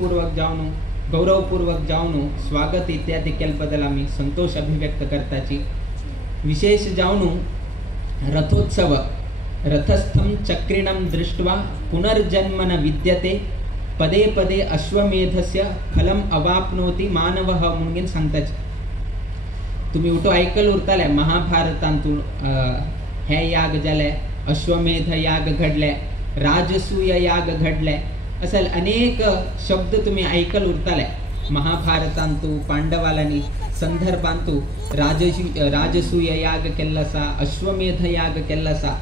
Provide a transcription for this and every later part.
प्रीतीपूर्वक जावन गौरवपूर्वक जावन स्वागत इत्यादी केल्याबद्दल आम्ही संतोष अभिव्यक्त करताची विशेष जावन रथोत्सव रथस्थम चक्रिणं दृष्ट्वा पुनर्जन्म न विद्यते पदे पदे अश्वमेधस्य फलम अवाप्नोति मानवः म्हणून सांगताच तुम्ही उठो ऐकल उरताले महाभारतांतून हे याग जाले अश्वमेध याग घडले राजसूय याग घडले असल अनेक शब्द तुम्ही ऐकल उरताले महाभारतांतू पांडवालांनी संदर्भांतू राजसूय याग केल्लासा अश्वमेध याग केल्लासा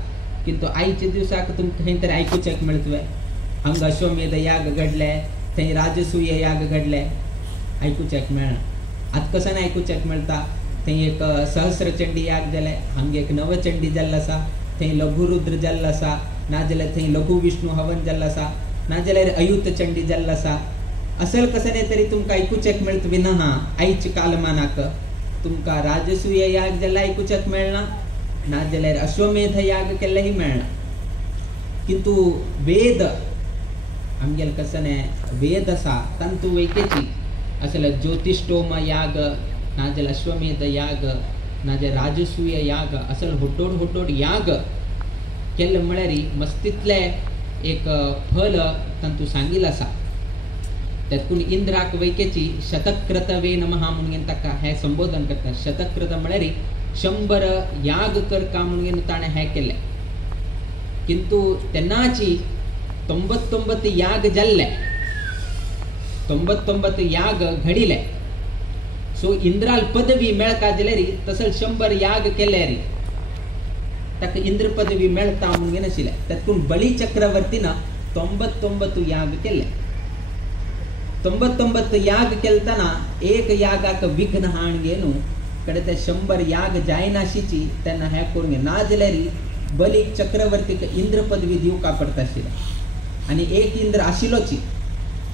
किंतु आईच्या दिवसाक तुमकां खंय तरी ऐकूचेक मेळतले हांगा अश्वमेध याग घडले थंय राजसूय याग घडले ऐकूचेक मेळना आतां कसन ऐकूचेक मेळटा थंय एक सहस्रचंडी याग जाले हांगा एक नवचंडी जाल्लो आसा थंय लघुरुद्र जाल्लो आसा नाजाल्यार थंय लघु विष्णू हवन जाल्लो आसा नाजाल्यार अयुत चंडी जाल्लो आसा असल कसने तरी तुमकां ऐकूचेक मेळटा विना आयच्या कालमानाक तुमकां राजसूय याग जाल्लो ऐकूचेक मेळना नाजाल्यार अश्वमेध याग केल्लेही मेळना किंतु वेद आमगेल कसने वेद आसा तांतू वैकेची असले ज्योतिष्टोम याग नाजाल्यार अश्वमेध याग नाजाल्यार राजसूय याग असल होटोड याग केल्ले म्हळ्यार मस्तितले एक फल तांतू सांगिल्लो आसा त्यातून इंद्राक वैकेची शतक्रतवे नमः म्हणून ताका हे संबोधन करता शतक्रत म्हळ्यार 100 याग करता म्हणून ताणें हे केले किंतु तेन्नाची 99 याग जाल्ले 99 याग घडिले सो इंद्राल पदवी मेळका जाल्यार तसल 100 याग केले रे ताका इंद्र पदवी मेळता म्हणून आशिल्ले तातून बळी चक्रवर्तीन 99 याग केले 99 याग केलतना एक यागाक विघ्न हाण गेनू कडे ते 100 याग जायनाशीची तेन्ना हे करून ना जाल्यार बली चक्रवर्तीक इंद्र पदवी दिवका पडटाशिल्ले आनी एक इंद्र आशिल्लोची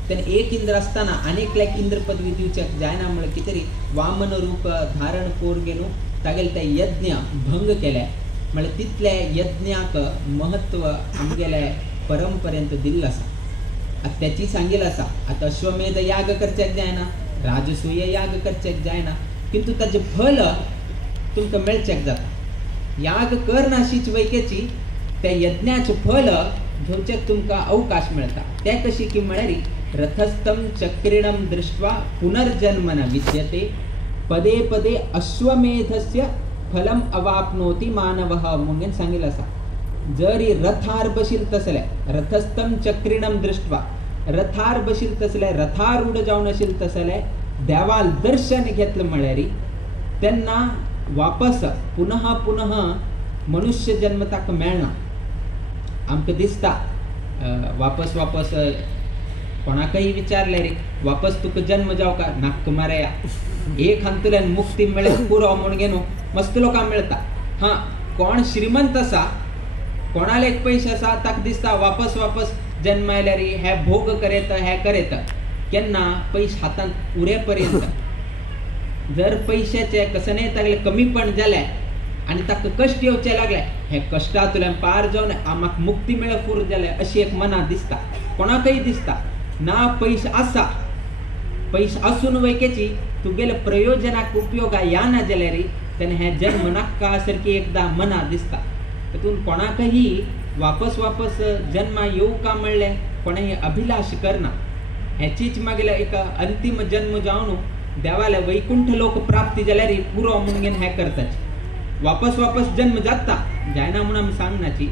तेने एक इंद्र असताना अनेक लायक इंद्र पदवी दिवचेक जायना म्हण कितें वामन रूप धारण करून गेनू तागेले ते यज्ञ भंग केले म्हळ्यार तितले यज्ञाक महत्व आमगेले परंपरेंत दिल्लो आसा आता त्याची सांगिल्लो आसा आता अश्वमेध याग करचेक जायना राजसूय याग करचेक जायना किंतु ताचे फल तुमकां मेळचेक जाता याग करनाशीच वैकेची त्या यज्ञाचे फल घेवचेक तुमकां अवकाश मेळटा ते कशी की म्हळ्यार रथस्थम चक्रिणं दृष्ट्वा पुनर्जन्म न विद्यते पदे पदे अश्वमेधस्य फलम अवाप्नोति मानवः म्हणून सांगिल्लो आसा जरी रथार बशील तसले रथस्थम चक्रिणं दृष्ट्वा रथार बशील तसले रथारूढ जावन आशिल तसले देवाल दर्शन घेतलं म्हळ्यार तेन्ना वापस पुनः पुनः मनुष्य जन्म ताका मेळना आमकां दिसता वापस वापस कोणाकय विचारले रे वापस तुका जन्म जावका नाक मारया एक हांतुल्यान मुक्ती मेळत पुरो म्हण घेनो मस्त लोकांक मेळटा हां कोण श्रीमंत आसा कोणाला एक पैसे आसा ताका दिसता वापस वापस जन्म आयल्यार हे भोग करेत हे करेत केन्ना पैसे हातांत उरे पर्यंत जर पैशाचे कसने तागले कमीपण जाले आनी ताका कश्ट येवचे लागले हे कश्टांतल्यान पार जावन आमकां मुक्ती मेळ पुरो जाले अशी एक मनांत दिसता कोणाकय दिसता ना पैसे आसा पैसे आसून वैकेची तुगेले प्रयोजनाक उपयोगा ना जाल्यार तेन्ना हे जन्म नाका सारकी एकदां मनांत दिसता तातूंत कोणाकय वापस वापस जन्मा येवका म्हणलें कोणेय अभिलाश करना हेचीच मागीर एक अंतिम जन्म जावन देवाले वैकुंठ लोक प्राप्ती जाल्यार पुरो म्हणून हे करतात वापस वापस जन्म जाता जायना म्हणून आमी सांगनाची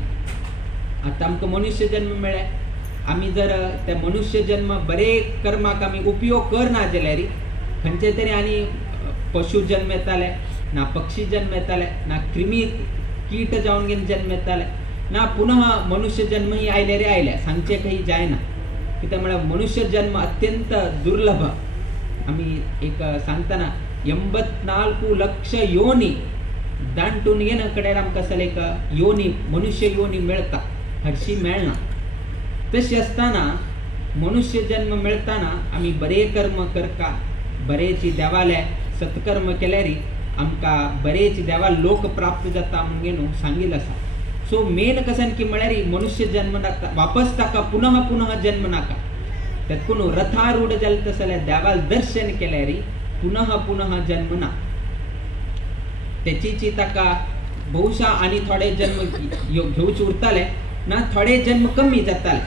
आतां आमकां मनुष्य जन्म मेळ्ळे आमी जर त्या मनुष्य जन्म बरे कर्माक आमी उपयोग करना जाल्यार खंयचे तरी आनी पशु जन्म येताले ना पक्षी जन्म येताले ना क्रिमी कीट जावन घेवन जन्म येताले ना पुनः मनुष्य जन्म ही आयले रे आयले सांगचे काही जायना कित्याक म्हळ्यार मनुष्य जन्म अत्यंत दुर्लभ आमी एक सांगतना 84 लक्ष योनी दांटून येना कडेन आमकां असले एक योनी मनुष्य योनी मेळटा हरशी मेळना तशी असताना मनुष्य जन्म मेळताना आमी बरे कर्म करता बरेची देवाले सत्कर्म केल्यार आमकां बरेच देवाल लोक प्राप्त जाता म्हणून सांगिल्लें आसा सो मेन कसन की म्हळ्यार मनुष्य जन्म नाका वापस ताका पुनः पुनः जन्म नाका त्यातून रथारूढ जाल तसल्या देवाल दर्शन केल्यारी पुनः पुनः जन्म ना त्याची ताका बहुशा आणि थोडे जन्म घेऊचे उरताले ना थोडे जन्म कमी जाताले.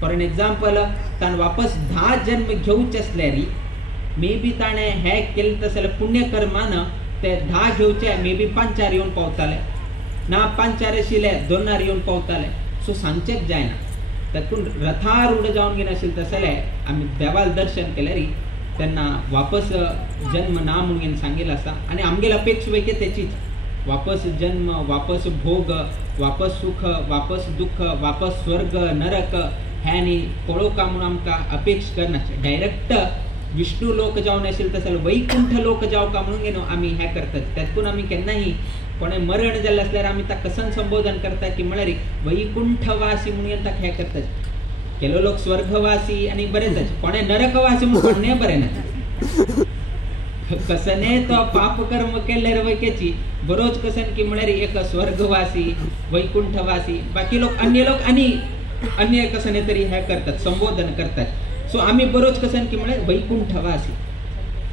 फॉर एन एक्झाम्पल ताण वापस 10 जन्म घेऊचे असल्यारी मे बी ताणे हे केले तसले पुण्यकर्मान ते 10 घेऊचे मे बी 5 येऊन पावताले ना 5 आशिले 2 येऊन पावताले. सो सांचेक जायना त्यातून रथारूढ जाऊन गेले असेल तसले आम्ही देवाल दर्शन केल्यारी त्यांना वापस जन्म ना म्हणून सांगेल असा. आणि आमगेला अपेक्षा वैके त्याचीच वापस जन्म, वापस भोग, वापस सुख, वापस दुःख, वापस स्वर्ग नरक ह्यानी पळो का म्हणून आमका अपेक्षा करण्याचे. डायरेक्ट विष्णू लोक जाऊन असेल तसं वैकुंठ लोक जाऊ का म्हणून गेलो आम्ही ह्या करतात. त्यातून आम्ही केन्नाही कोणे मरण जाल्ले असल्यार आम्ही ताका कसन संबोधन करता की म्हळ्यार वैकुंठवासी म्हणून ताका ह्या करतात. केलो लोक स्वर्गवासी आणि बरेच कोणे नरकवासी म्हणून कोणे बरे ना कसने तो पाप कर्म केल्यार वैकेची बरोच कसन की म्हळ्यार एक स्वर्गवासी वैकुंठवासी बाकी लोक आणि अन्य कसने तरी ह्या करतात संबोधन करतात. सो आम्ही बरोच कसन की म्हळ्यार वैकुंठवासी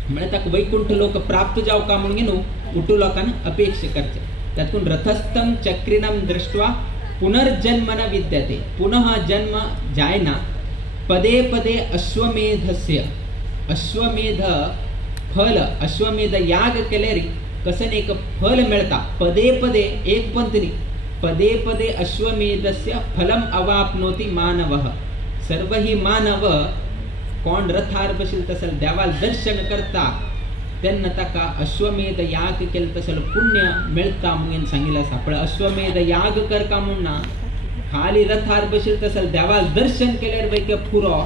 म्हणजे ताका वैकुंठ लोक प्राप्त जाव का म्हणून घेऊन उठू लोकांना अपेक्षा करते. त्यातून रथस्थम चक्रिणम दृष्ट्वा पुनर्जन्म न विद्यते. पुनः जन्म जायना पदे पदे अश्वमेधस्य अश्वमेध फल अश्वमेध याग केल्यारी कसन एक फल मिळता. पदे पदे एक पंतनी पदे पदे अश्वमेधस्य फलम अवापनोती मानवः. सर्व ही मानव कोण रथार बसेल तसल देवाल दर्शन करता त्यांना ताका अश्वमेध याग केलं तसल पुण्य मिळता म्हणून सांगितलं असा. पण अश्वमेध याग कर का म्हणून खाली रथार बसेल तसल देवाल दर्शन केल्यार वैके पुरो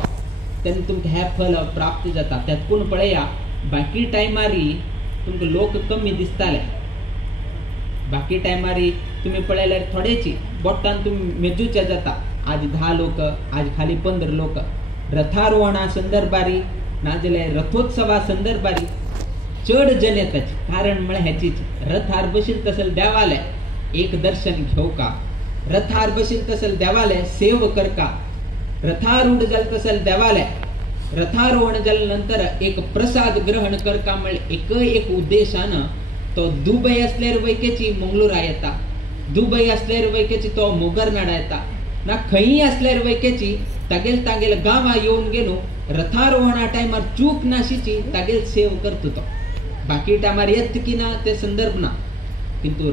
त्यांना तुमका हे फल प्राप्त जाता. त्यातून पळया बाकी टायमारी तुमका लोक कमी दिसताले. बाकी टायमारी तुम्ही पळयल्यार थोडेची बोटान तुम्ही मेजूचे जाता. आज 10 लोक आज खाली 15 लोक. रथारोहणा संदर्भारी नाजाल्यार रथोत्सवा संदर्भारी चढ जन येतात. कारण म्हळ्यार ह्याचीच रथार बशील तसल देवाले एक दर्शन घेऊ का, रथार बशील तसल देवाले सेव कर का, रथारूढ जाल तसल देवाले रथारोहण झाल्यानंतर एक प्रसाद ग्रहण कर का. म्हळ्यार एक उद्देशानं तो दुबई असल्यार वैकेची मंगळुरा येता, दुबई असल्यार वैकेची तो मोगरनाडा येता ना खंयी असल्यार वैकेची तागेल गावा येऊन गेलो रथारोहणा टायमार चूक नाशीची तागेल सेव करतो. तो बाकी टायमार येत की ना ते संदर्भ ना. किंतु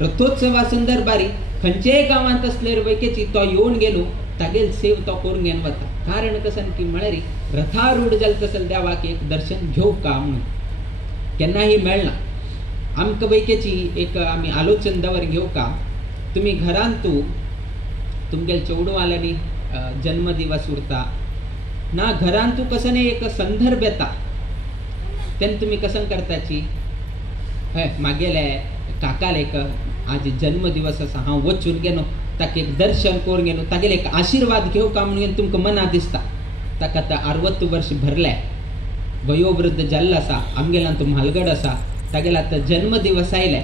रथोत्सवा संदर्भारी खंयचेय गावांत असल्यार वैकेची तो येऊन गेलो तागेल सेव तो करून घेवन वता. कारण कसन की म्हळ्यार रथारूढ जाल तसल देवाक एक दर्शन घेऊ का म्हणून केन्नाही मेळना. आमकां वैकेची एक आमी आलोचन दवर घेऊ का. तुम्ही घरांत तुमगेल चेडवाल्यांनी जन्मदिवस उरता ना घरांत तू कसन एक संदर्भ येता तेन्ना तुम्ही कसन करताची हय मागेले काकाल एक आज जन्मदिवस आसा हांव वचून गेलो ताका एक दर्शन करून गेलो तागेले एक आशीर्वाद घेऊ का म्हणून तुमकां मना दिसता. ताका आतां 60 वर्ष भरले वयोवृद्ध जाल्लो आसा आमगेल्यान तो म्हालगड आसा तागेलो आतां जन्मदिवस आयले.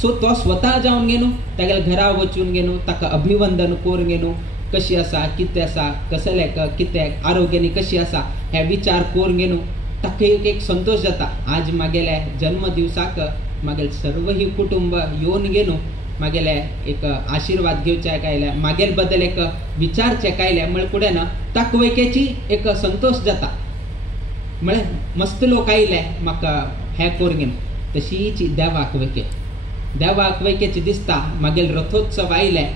सो तो स्वता जावन गेलो तागेल्या घरा वचून गेलो ताका अभिवंदन करून गेलो कशी आसा कितें आसा कसले कितें आरोग्यानी कशी आसा हे विचार करून गेलो ताका एक संतोष जाता. आज मागेले जन्मदिवसाक मागेल सर्व ही कुटुंब येवन गेलो मागेले एक आशीर्वाद घेवचे कायले मागेल बद्दल एक विचारचे कायले म्हळ्यार फुडें ताका वैकेची एक संतोष जाता. म्हळ्यार मस्त लोक आयले म्हाका हे करून गेलो. तशीच देवाक वैकेची दिसता. मागेल रथोत्सव आयले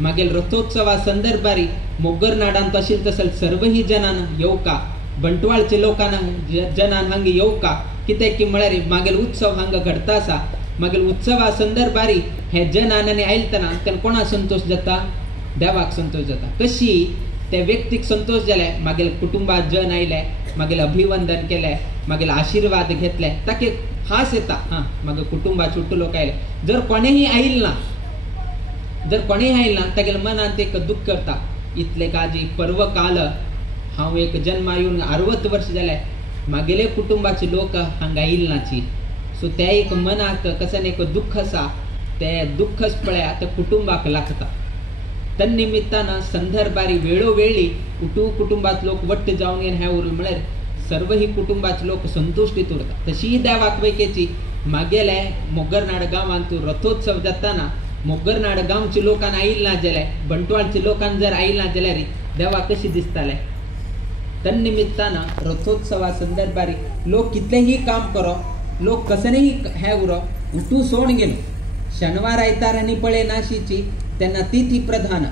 मागेल रथोत्सवा संदर्भारी मोगरनाडांत असेल तसल सर्व ही जनान येवका बंटवाळचे लोकांना जनान हांगा येवका कित्याक की म्हळ्यार मागेल उत्सव हांगा घडता आसा. मागेल उत्सवा संदर्भारी हे जनांनी आयलतना तेन्ना कोणा संतोष जाता देवाक संतोष जाता. कशी त्या व्यक्तीक संतोष जाले मागेल कुटुंबात जन आयले मागेल अभिवंदन केले मागेल आशीर्वाद घेतले ताका एक हास येता. हां मागे कुटुंबाचे చుట్టూ लोक आयले. जर कोणेही आयल ना तागेल मनांत एक दुःख करता इतले काजी पर्व काल हांव एक जन्मा येवन 60 वर्ष जाले मागेले कुटुंबाचे लोक हांगा आयल नाची. सो ते एक मनाक कसन एक दुःख आसा ते दुःखच पळय आतां कुटुंबाक लागता. तन्निमित्तानं संदर्भारी वेळोवेळी उठू कुटुंबात लोक वट्ट जाऊन येण ह्या उरल म्हळ्यार सर्व ही कुटुंबाचे लोक संतुष्टीत उरतात. तशी त्या वाकवेकेची मागेले मोगरनाड गांवांत रथोत्सव जाताना मोगरनाड गांवची लोकांना आईल ना जाल्यार बंटवाळच्या लोकांना जर आईल ना जाल्यार देवा कशी दिसताले. तन्निमित्तानं रथोत्सवा संदर्भारी लोक कितलेही काम करो, लोक कसनेही हे उरो उठू सोड गेलो. शनिवार आयतार आनी पळे नाशीची त्यांना तिथी प्रधान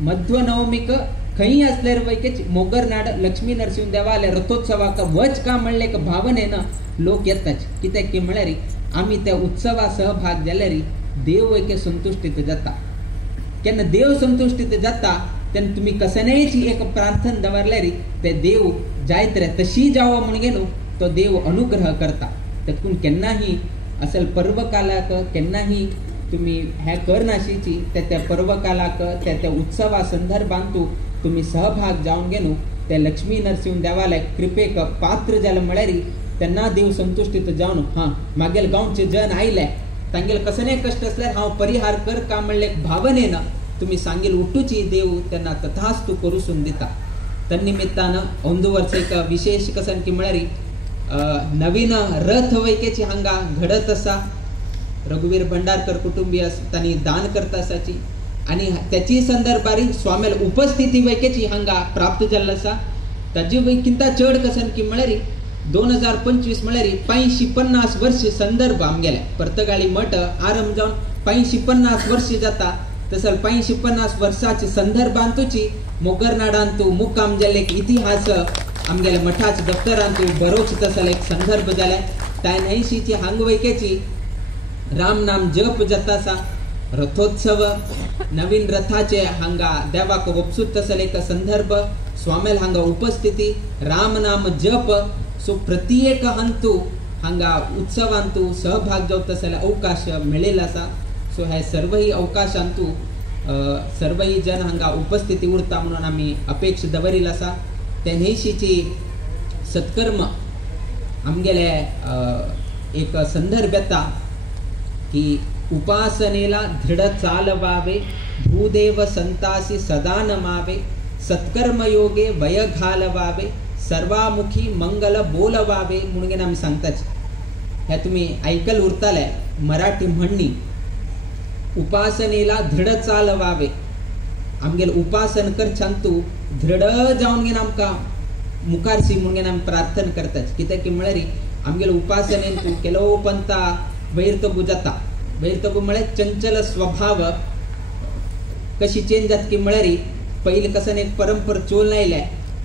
मध्व नवमीक खंय असल्यार वैकेच मोगरनाड लक्ष्मी नरसिंह देवालय रथोत्सवाक वच का म्हणले का भावनेनं लोक येताच. कित्याक की म्हळ्यार आम्ही त्या उत्सवा सहभाग जाल्यार देव वैके संतुष्टीत जाता. केन्ना देव संतुष्टीत जाता तेन्ना तुम्ही कसनेची एक प्रार्थना दवरल्यार ते देव जायत रे तशी जावं म्हणून गेलो तो देव अनुग्रह करता. त्यातून केन्नाही असल पर्व कालाक केन्नाही तुम्ही हे करनाशीची त्या पर्व कालाक त्या उत्सवा संदर्भांत तुम्ही सहभाग जावन गेलो ते लक्ष्मी नरसिंह देवालय कृपेक पात्र जालें म्हळ्यार त्यांना देव संतुष्टीत जावन मागेल गांवचे जन आयले तांगेल कसने कष्ट असल्यार हांव परिहार कर का म्हणले भावनेनं तुम्ही सांगेल उठूची देव त्यांना तथास्तु करूसून दिता. तन्निमित्तानं ಒಂದು वर्ष एक विशेष कसन की म्हळ्यार नवीन रथ वैकेची हांगा घडत असा. रघुवीर भंडारकर कुटुंबीय तांणी दान करता असाची आणि त्याची संदर्भारी स्वामेल उपस्थिती वैकेची हांगा प्राप्त जाल्लो आसा. ताजी वैकिंता चड कसन की म्हळ्यार 2025 म्हळ्यार 550 वर्ष संदर्भ आमगेले पर्तगाळी मठ आरंभ जावन 550 वर्ष जाता. तसल 550 वर्षाचे संदर्भांतूची मोगरनाडांतू मुक्काम जाल्ले इतिहास आमगेले मठाच्या दफ्तरांतू बरोच तसल एक संदर्भ जाले. 83ची हांग वैकेची राम नाम जप जाता आसा. रथोत्सव नवीन रथाचे हांगा देवाक वपसूत तसल एक संदर्भ स्वामेल हांगा उपस्थिती राम नाम जप. सो प्रत्येक हंतू हांगा उत्सवांतू सहभाग जावता तसले अवकाश मेळिल्लो आसा. सो हे सर्वही अवकाशांतू सर्वही जन हांगा उपस्थिती उरता म्हणून आमी अपेक्षा दवरिल्लो आसा. ते न्हयशीची सत्कर्म आमगेले एक संदर्भ येता की उपासनेला दृढ चालवावे भूदेव संतासी सदा नमावे सत्कर्म योगे वय घालवावे सर्वामुखी मंगल बोलवावे म्हणून आमी सांगताच. हे तुम्ही ऐकल उरताले मराठी म्हणणी उपासनेला दृढ चालवावे आमगेल उपासन करच्यांतू दृढ जावन घेन आमकां मुखारसी म्हणून आमी प्रार्थना करताच. कित्याक की म्हळ्यार आमगेल उपासनेंतू केलो पंथा वैरतगू जाता. वैरतगू म्हळ्यार चंचल स्वभाव कशी चेंज जाता की म्हळ्यार पयलीं कसन एक परंपरा चोल आयले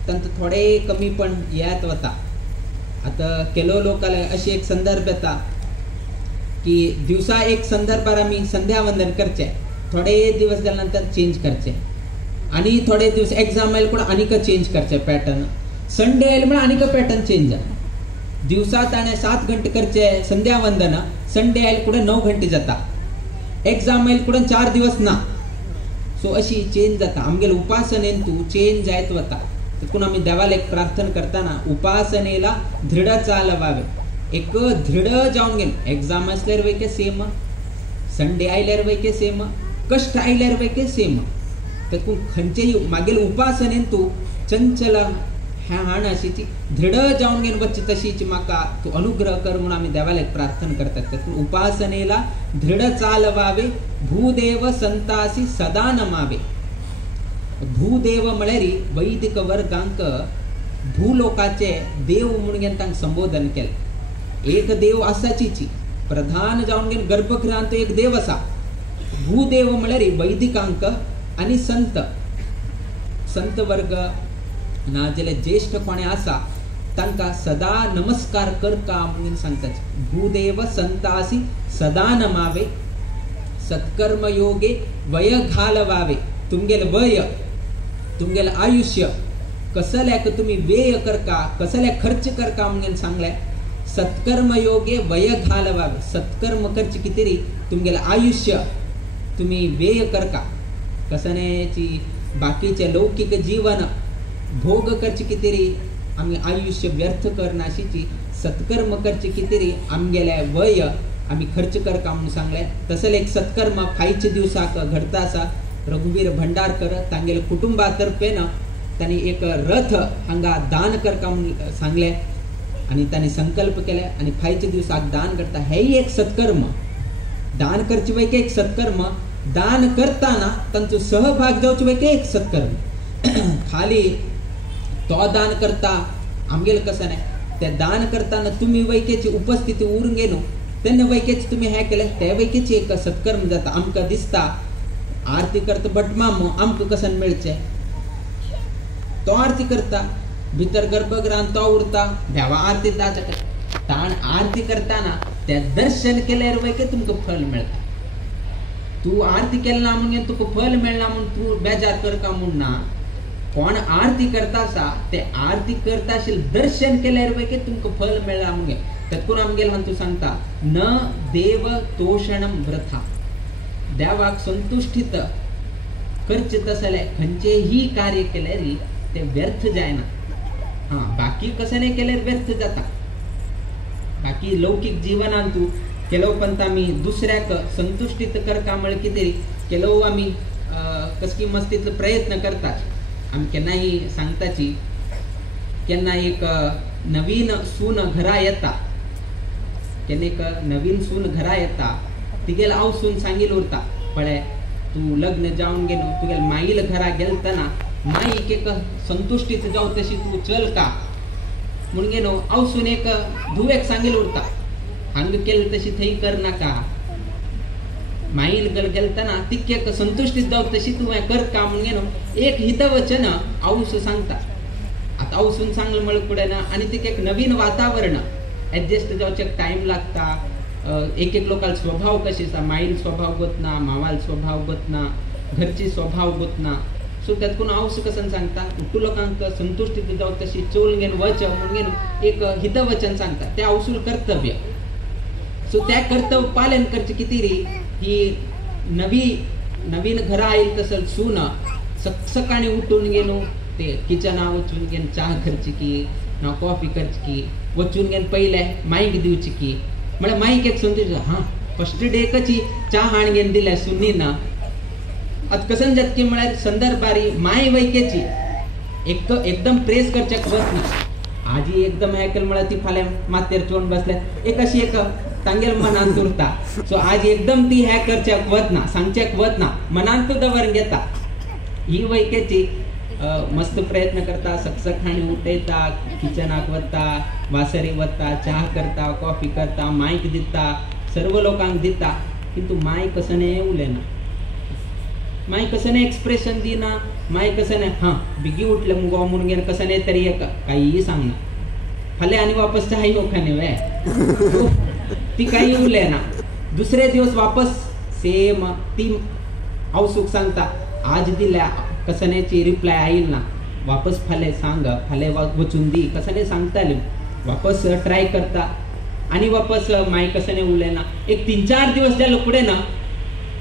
तांतूं थोडे कमी पण येत वता. आता केलो लोकांना अशी एक संदर्भ येता की दिवसा एक संदर्भार आमी संध्या वंदन करचे थोडे दिवस जाल्या नंतर चेंज करचे आणि थोडे दिवस एग्जाम आयले पण आनीक चेंज करचे पॅटर्न. संडे आयले म्हण आनीक पॅटर्न चेंज जाता. दिवसा ताणे 7 घंटे करचे संध्या वंदन संडे आयले कुठे 9 घंटे जाता. एग्जाम आयले कुठे 4 दिवस ना. सो अशी चेंज जाता. आमगेल उपासनेंतू चेंज जायत वता. देखून आम्ही देवाला एक प्रार्थना करताना उपासनेला दृढ चालवावे एक दृढ जाऊन गेल. एग्जाम असल्यार वैके सेम संडे आयल्यार वैके सेम कष्ट आयल्यार वैके सेम. देखून खंयचेही मागील उपासनेंतू चंचल ह्या हाण अशीची दृढ जाऊन गेन वच्चे तशीची म्हाका तू अनुग्रह कर म्हणून आम्ही देवाला एक प्रार्थना करतात. देखून उपासनेला दृढ चालवावे भूदेव संतासी सदा नमावे. भूदेव म्हळ्यार वैदिक वर्गांक भूलोकाचे देव म्हणून तांकां संबोधन केलें. एक देव आसाची प्रधान जावन गेन गर्भगृहांत एक देव आसा. भूदेव म्हळ्यार वैदिकांक आनी संत संत वर्ग ना जाल्यार ज्येष्ठ कोणे आसा तांकां सदा नमस्कार करता म्हणून सांगतात. भूदेव संतासी सदा नमावे सत्कर्म योगे वय घालवावे. तुमगेल वय तुमगेल आयुष्य कसल्याक तुम्ही व्यय करका कसल्या खर्च करका म्हणून सांगले. सत्कर्म योगे वय घालवावे. सत्कर्म करचे कितेरी तुमगेल आयुष्य तुम्ही व्यय करका कसनेची बाकीचे लौकिक जीवन भोग करचे कितेरी आम्ही आयुष्य व्यर्थ करनाशीची सत्कर्म करचे कितेरी आमगेले वय आम्ही खर्च करका म्हणून सांगले. तसले एक सत्कर्म खायचे दिवसाक घडता आसा रघुवीर भंडारकर तांगेल कुटुंबातर्फे न त्यांनी एक रथ हांगा दान करता म्हणून सांगले आणि त्यांनी संकल्प केले आणि 5 दिवसाक दान करता हेही एक सत्कर्म. दान करचे वैके एक सत्कर्म. दान करताना त्यांचा सहभाग जावचे वैके एक सत्कर्म. खाली तो दान करता आमगेल कसं नाही, त्या दान करताना तुम्ही वैकेची उपस्थिती उरून गेलो त्यांना वैकेची तुम्ही हे केले त्या वैकेची एक सत्कर्म जाता. आमका दिसता आरती करता बटमाम आमक कसन मिळचे तो आरती करता भितर गर्भगृहात तो उरता देवा आरती जायचं ताण आरती करताना त्या दर्शन केल्यावर वैके तुमका फल मिळता. तू आरती केला म्हणून तुका फल मिळणार म्हणून तू बेजार कर का म्हणून ना. कोण आरती करतासा ते आरती करताशील दर्शन केल्यावर वैके तुमका फल मिळणार म्हणून तत्पूर आमगेल म्हणतो सांगता न देव तोषणम व्रथा. देवाक संतुष्टित करचित असले खंचेही कार्य केल्यारी ते व्यर्थ जायना. हा बाकी कसं नाही केल्यावर व्यर्थ जाता. बाकी लौकिक जीवनांतू केलो पण आम्ही दुसऱ्याक संतुष्टित करकामुळे किती केलो आम्ही कसकी मस्तीतलं प्रयत्न करतात. आम्ही केन्नाही सांगताची केन्ना एक नवीन सून घरा येता केन्ना एक नवीन सून घरा येता तिगेला हांव सून सांगील उरता पळे तू लग्न जाऊन गेलो तुगेल माईल घरा गेलतना माईक एक संतुष्टीत जाऊ तशी तू चल का म्हणून गेलो हांव सून एक धुवेक सांगील उरता हांग केल तशी थंय कर नाका. माईल गेलतना तिक एक संतुष्टीत जाऊ तशी तू कर का म्हणून गेलो एक हितवचन हांव सांगता. आता हांव सून सांगलं म्हळ पुढे ना आणि तिक एक नवीन वातावरण ऍडजस्ट जावचे टाइम लागता. एक एक लोकांचा स्वभाव कशी असा माईल स्वभाव गोतना मावाल स्वभाव गोतना घरची स्वभाव गोतना. सो त्यातून हांव कसं सांगता तू लोकांक संतुष्टीत जाऊ तशी चोल घेन वच म्हणून घेन एक हितवचन सांगता ते अवसूल कर्तव्य. सो त्या कर्तव्य पालन करचे किती रे ही नवीन घरा येईल तसं सून सकाळी उठून गेलो ते किचना वचून घेन चहा करची की ना कॉफी करची की वचून घेन पहिले माईक दिवची की म्हणजे माईक एक संतुष्ट हा फर्स्ट डे कची चहा हाण घेन दिल्या सुनीना. आता कसं जात की म्हळ्यार संदर्भारी माय वैकेची एकदम प्रेस करच्या वच ना. आजी एकदम ऐकल मला ती फाल्या मातेर चोण बसल्या एक अशी एक तांगेल मनात उरता. सो आज एकदम ती हॅ करच्या वत ना सांगच्या वत ना मनात तो दवर घेता. ही वैकेची मस्त प्रयत्न करता सखसखाणी उठयता किचनाक वता वासरी वता चहा करता कॉफी करता माईक दिता सर्व लोकांक दिता. किंतु माय कसं नाही उलेना माय कसं नाही एक्सप्रेशन दिना माय कसं नाही हा बिगी उठले मुगो म्हणून गेन कसं नाही तरी एक काहीही सांगना फाले आणि वापस चहा ओखाने वे ती काही उलेना. दुसरे दिवस वापस सेम ती हांव सुख सांगता आज दिल्या कसण्याची रिप्लाय आईल ना वापस फाले सांग फाले वचून दी कसं नाही सांगता वापस ट्राय करता आणि वापस माय कसं नाही उलेना. एक 3-4 दिवस झालं पुढे ना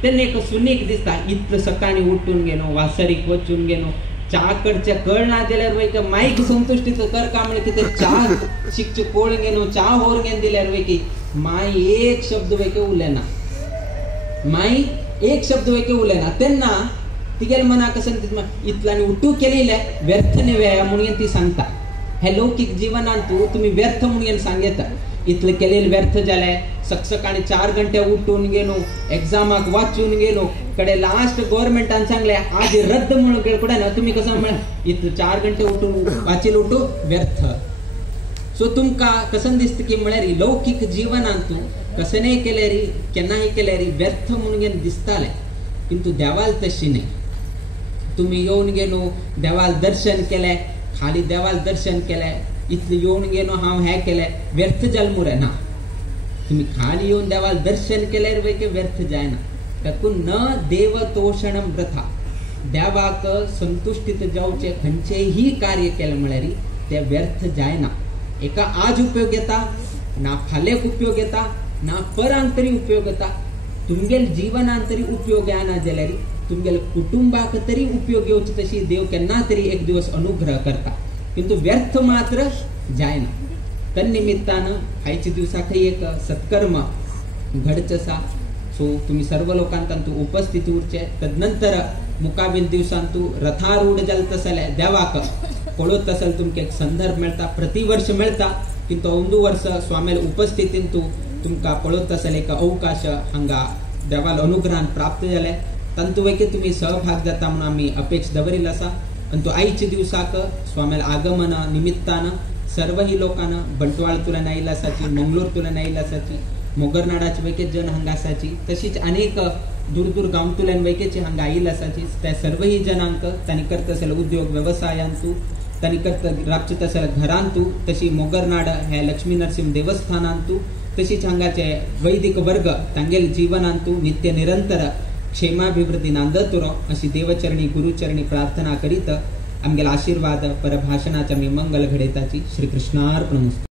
त्यांनी एक सुनीक दिसता इतकं सकाळी उठून गेलो वासरीक वचून गेलो चहा कडच्या कळ ना दिल्यावर वैक माईक संतुष्टीच कर का म्हणजे किती चहा शिकचे कोळ गेलो चहा होर घेन दिल्यावर वैकी माई एक शब्द वैके उलेना माई एक शब्द वैके उलेना. त्यांना तिगेल मना कसं इतला उठू केलेल्या व्यर्थ नेव्या म्हणून ती सांगता. हे लौकिक जीवनांतू तुम्ही व्यर्थ म्हणून सांगता इतलं केलेलं व्यर्थ झालंय. सकाळी 4 घंटे उठून गेलो एक्झामाक वाचून गेलो कडे लास्ट गव्हर्नमेंटान सांगले आज रद्द म्हणून कुठे ना तुम्ही कसं म्हणा इथं 4 घंटे उठून वाचील उठू व्यर्थ. सो तुमका कसं दिसतं की म्हळ्यार लौकिक जीवनांतू कसं नाही केल्यारी केन्नाही केल्यारी व्यर्थ म्हणून दिसताले. किंतु देवाल तशी नाही. तुम्ही येऊन गेलो देवाल दर्शन केले खाली देवाल दर्शन केले इथलं येऊन गेलो हांव हे केले व्यर्थ जल्मुरे ना. तुम्ही खाली येऊन देवाल दर्शन केल्यार वैके व्यर्थ जायना. तातून न देव तोषणम व्रथा देवाक संतुष्टीत जावचे खंयचेही कार्य केले म्हळ्यार ते व्यर्थ जायना. एका आज उपयोग येता ना फाल्याक उपयोग येता ना परांक तरी उपयोग येता. तुमगेल जीवनांतरी उपयोग येना जाल्यार तुमगेल कुटुंबाक तरी उपयोग येवची तशी देव केन्ना तरी एक दिवस अनुग्रह करता. किंतु व्यर्थ मात्र जायना. तन्निमित्तानं 5 दिवसाखरी एक सत्कर्म घडचसा. सो तुम्ही सर्व लोकांत उपस्थित उरचे. तदनंतर मुकाबील दिवसान तू रथारूढ जल तसले देवाक पळत तसल तुमके एक संदर्भ मिळता, प्रतिवर्ष मिळता, किंतु औंदू वर्ष स्वामेल उपस्थितीन तू तुमका पळत तसल एक अवकाश हांगा देवाल अनुग्रहान प्राप्त झाले. तंतुवैकी तुम्ही सहभाग जाता म्हणून आम्ही अपेक्षा दवरील असा. पण तो आईच्या दिवसाक स्वामेल आगमन निमित्तानं सर्वही लोकांना बंटवाळ तुला नाही असाची, मंगलोर तुला नाही असाची, मोगरनाडाची वैकेच जन हांगा असाची, तशीच अनेक दूर दूर गांवतुल्यान वैकेची हांगा आईल असाची. त्या सर्वही जनांक तांणी करत असेल उद्योग व्यवसायांतू, तांणी करत राबचत असेल घरांतू, तशी मोगरनाड ह्या लक्ष्मी नरसिंह देवस्थानांतू, तशीच हांगाचे वैदिक वर्ग तांगेल जीवनांतू नित्य निरंतर क्षेमाभिवृद्धी नांदतुरो अशी देवचरणी गुरुचरणी प्रार्थना करीत आमगेला आशीर्वाद परभाषणाच्या मी मंगल घडेताची. श्री कृष्णार्पणमस्तु.